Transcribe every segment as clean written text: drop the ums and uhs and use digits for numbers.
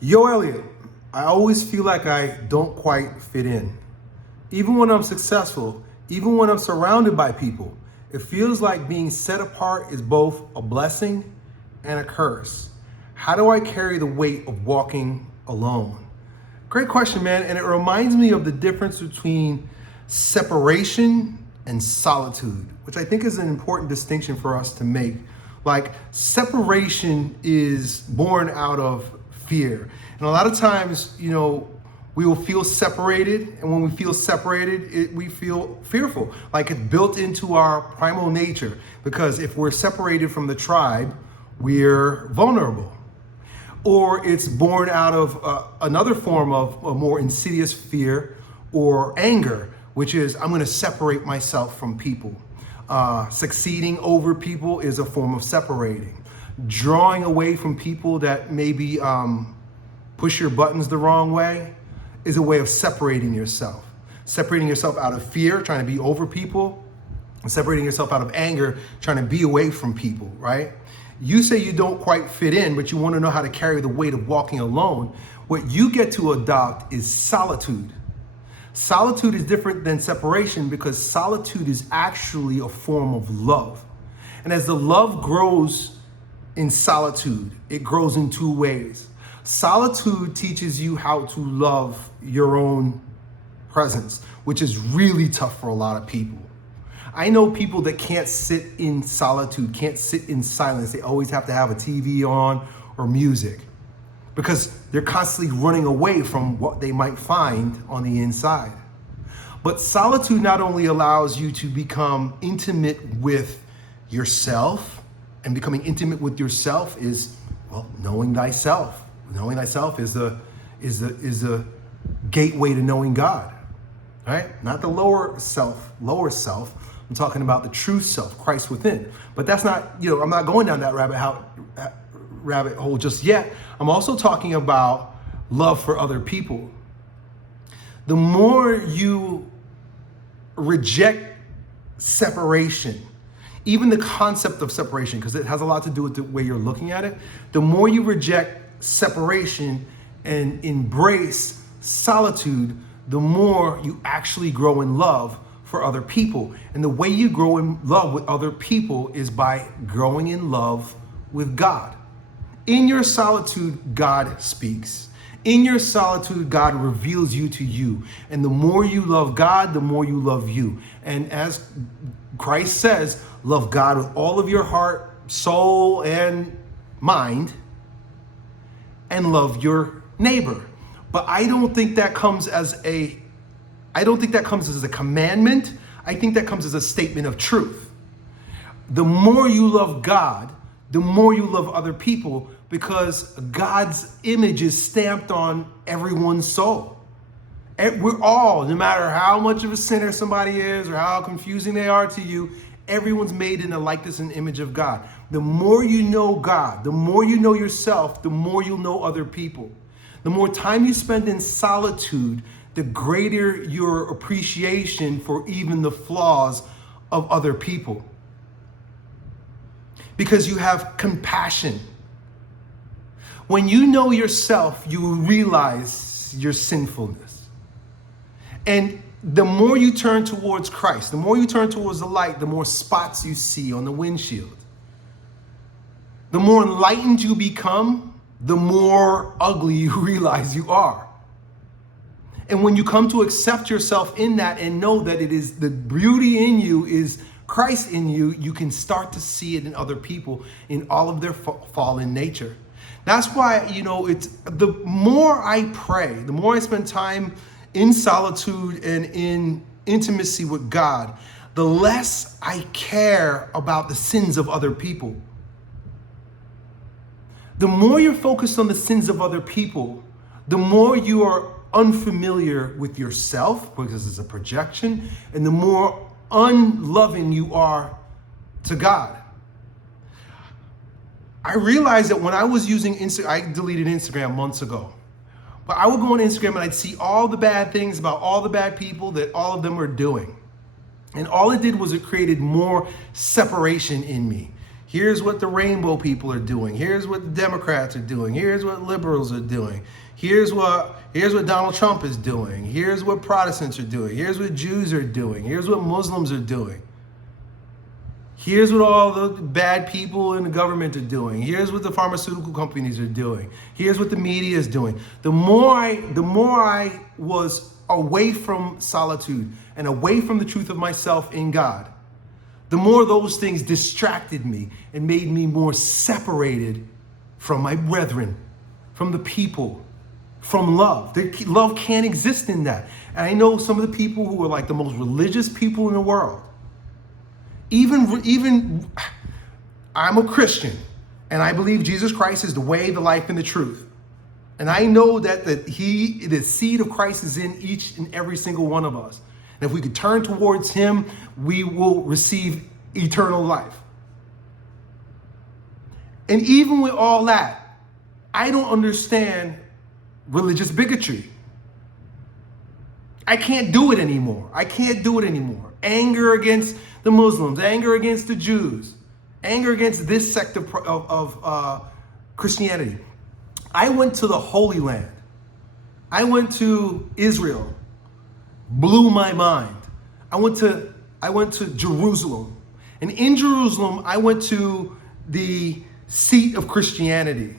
Yo, Elliott, I always feel like I don't quite fit in. Even when I'm successful, even when I'm surrounded by people, it feels like being set apart is both a blessing and a curse. How do I carry the weight of walking alone? Great question, man. And it reminds me of the difference between separation and solitude, which I think is an important distinction for us to make. Like, separation is born out of fear. And a lot of times, we will feel separated. And when we feel separated, we feel fearful. Like it's built into our primal nature. Because if we're separated from the tribe, we're vulnerable. Or it's born out of another form of a more insidious fear or anger, which is I'm going to separate myself from people. Succeeding over people is a form of separating. Drawing away from people that maybe push your buttons the wrong way is a way of separating yourself. Separating yourself out of fear, trying to be over people, and separating yourself out of anger, trying to be away from people, right? You say you don't quite fit in, but you want to know how to carry the weight of walking alone. What you get to adopt is solitude. Solitude is different than separation because solitude is actually a form of love. And as the love grows in solitude, it grows in two ways. Solitude teaches you how to love your own presence, which is really tough for a lot of people. I know people that can't sit in solitude, can't sit in silence. They always have to have a TV on or music because they're constantly running away from what they might find on the inside. But solitude not only allows you to become intimate with yourself, and becoming intimate with yourself is, knowing thyself. Knowing thyself is a gateway to knowing God, right? Not the lower self. I'm talking about the true self, Christ within. But that's not, I'm not going down that rabbit hole just yet. I'm also talking about love for other people. The more you reject separation, even the concept of separation, because it has a lot to do with the way you're looking at it, the more you reject separation and embrace solitude, the more you actually grow in love for other people. And the way you grow in love with other people is by growing in love with God. In your solitude, God speaks. In your solitude, God reveals you to you. And the more you love God, the more you love you. And as Christ says, love God with all of your heart, soul, and mind, and love your neighbor. But I don't think that comes as a commandment. I think that comes as a statement of truth. The more you love God, the more you love other people, because God's image is stamped on everyone's soul. And we're all, no matter how much of a sinner somebody is or how confusing they are to you, everyone's made in the likeness and image of God. The more you know God, the more you know yourself, the more you'll know other people. The more time you spend in solitude, the greater your appreciation for even the flaws of other people. Because you have compassion. When you know yourself, you realize your sinfulness. And the more you turn towards Christ, the more you turn towards the light, the more spots you see on the windshield. The more enlightened you become, the more ugly you realize you are. And when you come to accept yourself in that and know that it is the beauty in you is Christ in you, you can start to see it in other people in all of their fallen nature. That's why, it's the more I pray, the more I spend time in solitude and in intimacy with God, the less I care about the sins of other people. The more you're focused on the sins of other people, the more you are unfamiliar with yourself, because it's a projection, and the more unloving you are to God. I realized that when I was using Instagram, I deleted Instagram months ago, but I would go on Instagram and I'd see all the bad things about all the bad people that all of them were doing. And all it did was it created more separation in me. Here's what the rainbow people are doing. Here's what the Democrats are doing. Here's what liberals are doing. Here's what Donald Trump is doing. Here's what Protestants are doing. Here's what Jews are doing. Here's what Muslims are doing. Here's what all the bad people in the government are doing. Here's what the pharmaceutical companies are doing. Here's what the media is doing. The more I was away from solitude and away from the truth of myself in God, the more those things distracted me and made me more separated from my brethren, from the people, from love. Love can't exist in that. And I know some of the people who are like the most religious people in the world. Even I'm a Christian, and I believe Jesus Christ is the way, the life, and the truth. And I know that the seed of Christ is in each and every single one of us. And if we could turn towards him, we will receive eternal life. And even with all that, I don't understand religious bigotry. I can't do it anymore. Anger against the Muslims, anger against the Jews, anger against this sect of Christianity. I went to the Holy Land. I went to Israel. Blew my mind. I went to Jerusalem. And in Jerusalem, I went to the seat of Christianity,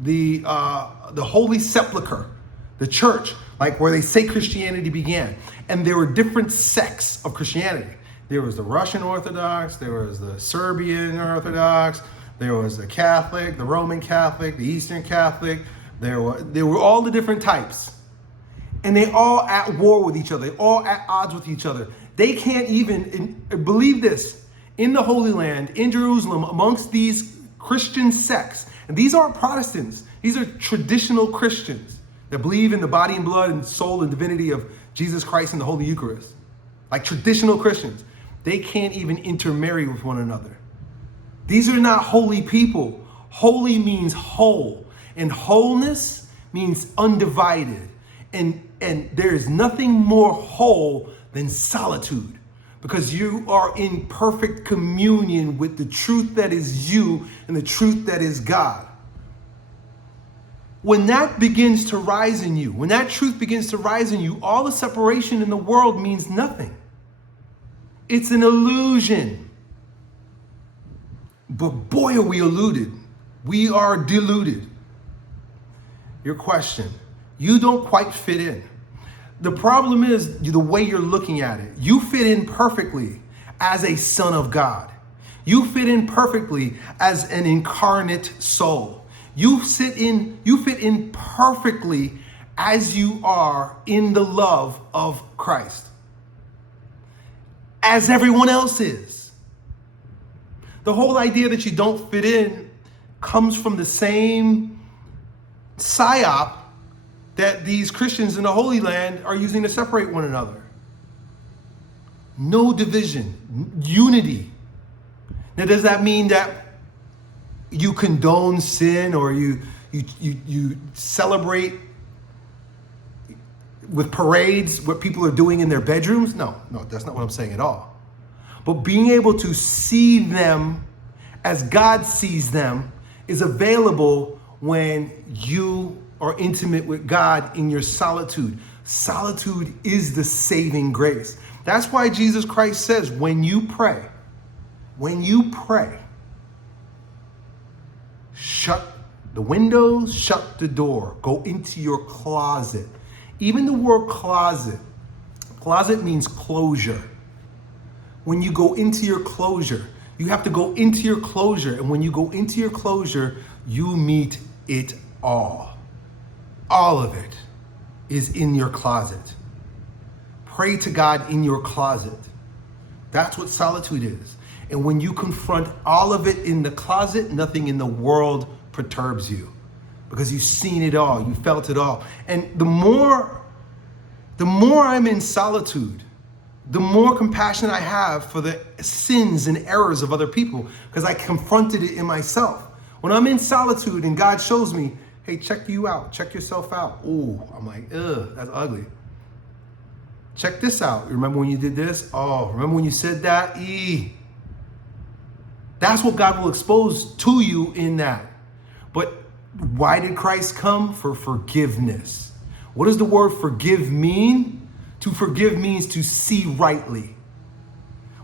the Holy Sepulchre, the church, like where they say Christianity began. And there were different sects of Christianity. There was the Russian Orthodox, there was the Serbian Orthodox, there was the Catholic, the Roman Catholic, the Eastern Catholic. There were all the different types. And they all at war with each other. They all at odds with each other. They can't even, believe this, in the Holy Land, in Jerusalem, amongst these Christian sects, and these aren't Protestants, these are traditional Christians that believe in the body and blood and soul and divinity of Jesus Christ in the Holy Eucharist. Like traditional Christians. They can't even intermarry with one another. These are not holy people. Holy means whole, and wholeness means undivided. And there is nothing more whole than solitude, because you are in perfect communion with the truth that is you and the truth that is God. When that begins to rise in you, when that truth begins to rise in you, all the separation in the world means nothing. It's an illusion. But boy, are we eluded. We are deluded. Your question, you don't quite fit in. The problem is the way you're looking at it. You fit in perfectly as a son of God. You fit in perfectly as an incarnate soul. You fit in perfectly as you are in the love of Christ. As everyone else is. The whole idea that you don't fit in comes from the same psyop that these Christians in the Holy Land are using to separate one another. No division, unity. Now, does that mean that you condone sin or you celebrate with parades what people are doing in their bedrooms? No, that's not what I'm saying at all. But being able to see them as God sees them is available when you are intimate with God in your solitude. Solitude is the saving grace. That's why Jesus Christ says, when you pray, shut the windows, shut the door, go into your closet. Even the word closet means closure. When you go into your closure, you have to go into your closure. And when you go into your closure, you meet it all. All of it is in your closet. Pray to God in your closet. That's what solitude is. And when you confront all of it in the closet, nothing in the world perturbs you, because you've seen it all, you felt it all. And the more I'm in solitude, the more compassion I have for the sins and errors of other people, because I confronted it in myself. When I'm in solitude and God shows me, hey, check you out, check yourself out. Ooh, I'm like, ugh, that's ugly. Check this out. Remember when you did this? Oh, remember when you said that? That's what God will expose to you in that. But why did Christ come? For forgiveness. What does the word forgive mean? To forgive means to see rightly.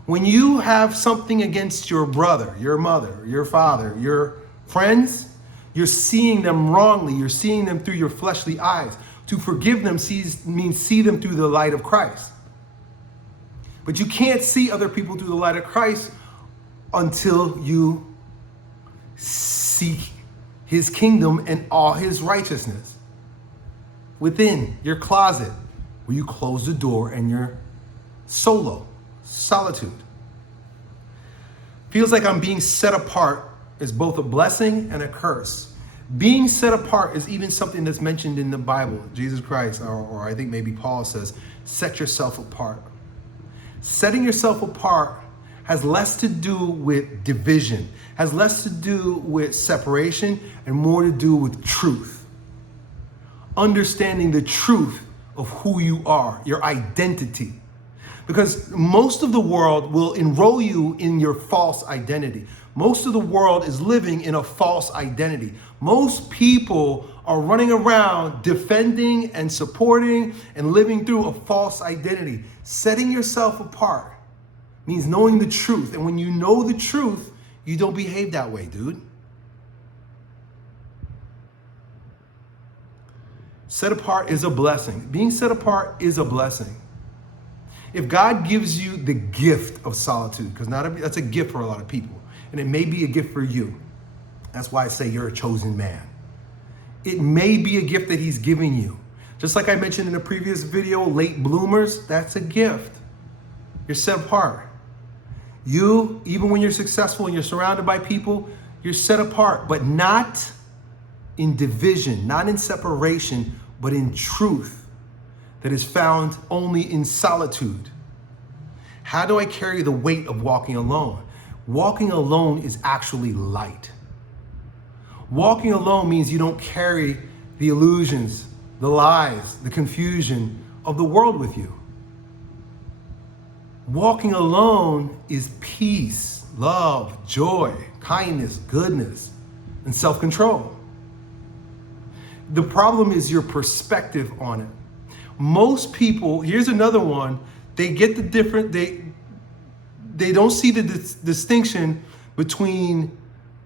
When you have something against your brother, your mother, your father, your friends, you're seeing them wrongly. You're seeing them through your fleshly eyes. To forgive them means see them through the light of Christ. But you can't see other people through the light of Christ until you seek his kingdom and all his righteousness within your closet, where you close the door and you're solitude. Feels like I'm being set apart is both a blessing and a curse. Being set apart is even something that's mentioned in the Bible. Jesus Christ, or I think maybe Paul says, set yourself apart. Setting yourself apart has less to do with division, has less to do with separation, and more to do with truth. Understanding the truth of who you are, your identity. Because most of the world will enroll you in your false identity. Most of the world is living in a false identity. Most people are running around defending and supporting and living through a false identity. Setting yourself apart means knowing the truth. And when you know the truth, you don't behave that way, dude. Set apart is a blessing. Being set apart is a blessing. If God gives you the gift of solitude, because that's a gift for a lot of people, and it may be a gift for you. That's why I say you're a chosen man. It may be a gift that he's giving you. Just like I mentioned in a previous video, late bloomers, that's a gift. You're set apart. You, even when you're successful and you're surrounded by people, you're set apart, but not in division, not in separation, but in truth that is found only in solitude. How do I carry the weight of walking alone? Walking alone is actually light. Walking alone means you don't carry the illusions, the lies, the confusion of the world with you. Walking alone is peace, love, joy, kindness, goodness, and self-control. The problem is your perspective on it. Most people, here's another one, they get the different, they don't see the distinction between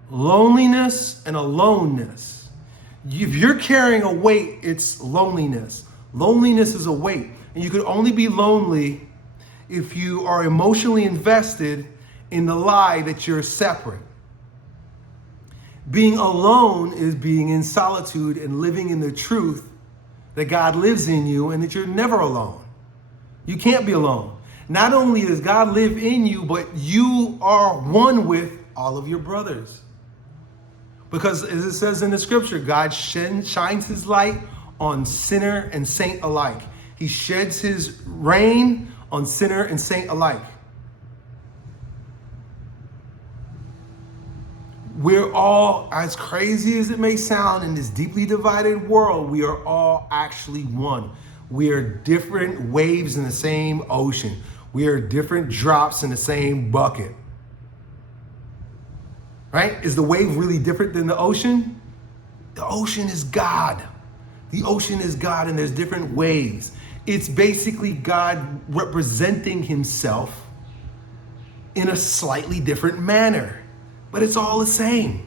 loneliness and aloneness. If you're carrying a weight, it's loneliness. Loneliness is a weight. And you could only be lonely if you are emotionally invested in the lie that you're separate. Being alone is being in solitude and living in the truth that God lives in you and that you're never alone. You can't be alone. Not only does God live in you, but you are one with all of your brothers. Because as it says in the scripture, God shines his light on sinner and saint alike. He sheds his rain on sinner and saint alike. We're all, as crazy as it may sound, in this deeply divided world, we are all actually one. We are different waves in the same ocean. We are different drops in the same bucket. Right? Is the wave really different than the ocean? The ocean is God. The ocean is God, and there's different waves. It's basically God representing himself in a slightly different manner. But it's all the same.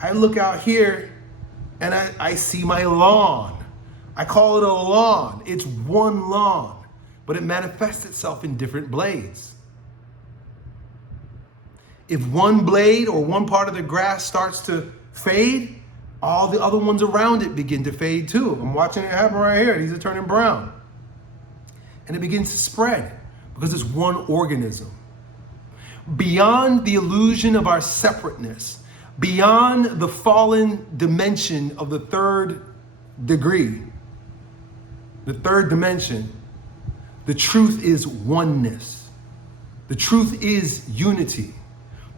I look out here and I see my lawn. I call it a lawn. It's one lawn, but it manifests itself in different blades. If one blade or one part of the grass starts to fade, all the other ones around it begin to fade too. I'm watching it happen right here. These are turning brown. And it begins to spread because it's one organism. Beyond the illusion of our separateness, beyond the fallen dimension of the third degree, the third dimension, the truth is oneness. The truth is unity.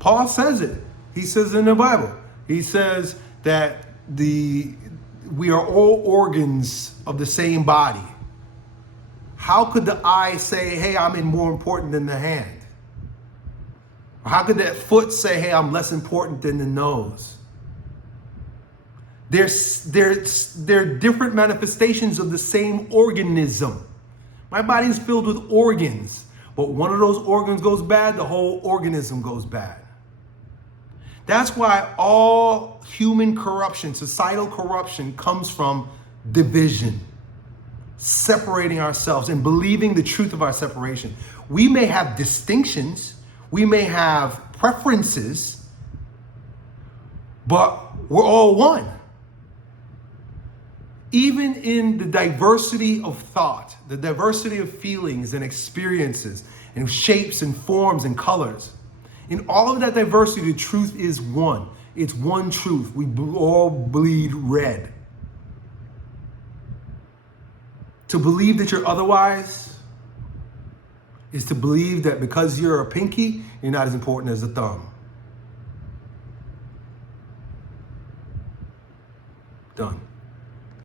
Paul says it. He says it in the Bible. He says that we are all organs of the same body. How could the eye say, hey, I'm more important than the hand? Or how could that foot say, hey, I'm less important than the nose? They're different manifestations of the same organism. My body is filled with organs, but one of those organs goes bad, the whole organism goes bad. That's why all human corruption, societal corruption, comes from division, separating ourselves and believing the truth of our separation. We may have distinctions, we may have preferences, but we're all one. Even in the diversity of thought, the diversity of feelings and experiences and shapes and forms and colors, in all of that diversity, the truth is one. It's one truth. We all bleed red. To believe that you're otherwise is to believe that because you're a pinky, you're not as important as a thumb. Done.